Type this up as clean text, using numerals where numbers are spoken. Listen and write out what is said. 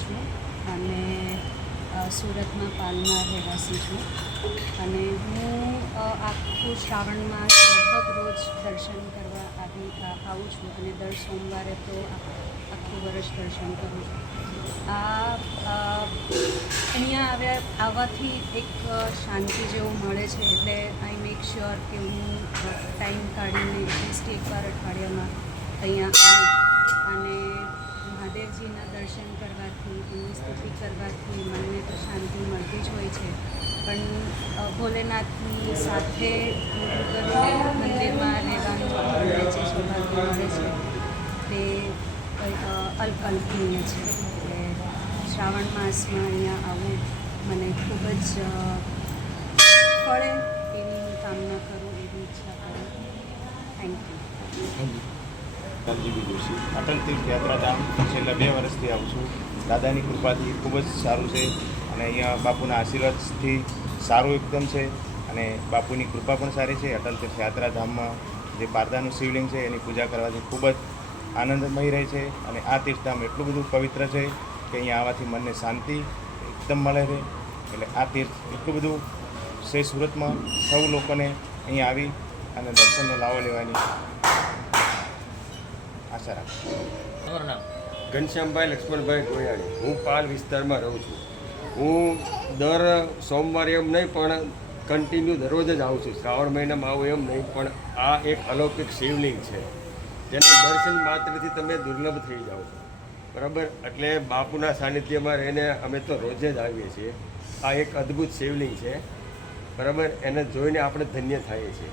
દેશમુખ અને સુરતમાં પાલમાં રહેવાસી છું અને હું આખું શ્રાવણ માસ લગભગ રોજ દર્શન કરવા આવું છું અને દર સોમવારે તો આખું વર્ષ દર્શન કરું છું. અહીંયા આવવાથી એક શાંતિ જેવું મળે છે એટલે આઈ મેક શ્યોર કે હું ટાઈમ કાઢીને એટલીસ્ટ એકવાર અઠવાડિયામાં અહીંયા આવું અને મહાદેવજીના દર્શન કરવાથી એમની સ્તુતિ કરવાથી મને તો શાંતિ મળતી જ હોય છે. પણ ભોલેનાથની સાથે મંદિરમાં રહેવાનું આપણને જે સૌભાગ્ય મળે છે તે અલ્પકલ્પનીય છે. એટલે શ્રાવણ માસમાં અહીંયા આવવું મને ખૂબ જ ફળે એવી હું કામના કરું, એવી ઈચ્છા કરું. Thank you. રામજીવી જોશી. અટલ તીર્થ યાત્રાધામ છેલ્લા 2 વર્ષથી આવું છું. દાદાની કૃપાથી ખૂબ જ સારું છે અને અહીંયા બાપુના આશીર્વાદથી સારું એકદમ છે અને બાપુની કૃપા પણ સારી છે. અટલ તીર્થ યાત્રાધામમાં જે પારદાનું શિવલિંગ છે એની પૂજા કરવાથી ખૂબ જ આનંદમય રહે છે અને આ તીર્થધામ એટલું બધું પવિત્ર છે કે અહીંયા આવવાથી મનને શાંતિ એકદમ મળે છે. એટલે આ તીર્થ એટલું બધું છે સુરતમાં. સૌ લોકોને અહીંયા આવી અને દર્શનનો લાવો લેવાની આશા રાખું. તમારું નામ? ઘનશ્યામભાઈ લક્ષ્મણભાઈ ગોયાણી. હું પાલ વિસ્તારમાં રહું છું. હું દર સોમવારે એમ નહીં પણ કન્ટિન્યુ દરરોજ જ આવું છું. શ્રાવણ મહિનામાં આવું એમ નહીં, પણ આ એક અલૌકિક શિવલિંગ છે જેના દર્શન માત્રથી તમે દુર્લભ થઈ જાઓ છો. બરાબર? એટલે બાપુના સાનિધ્યમાં રહીને અમે તો રોજે જ આવીએ છીએ. આ એક અદ્ભુત શિવલિંગ છે. બરાબર? એને જોઈને આપણે ધન્ય થઈએ છીએ.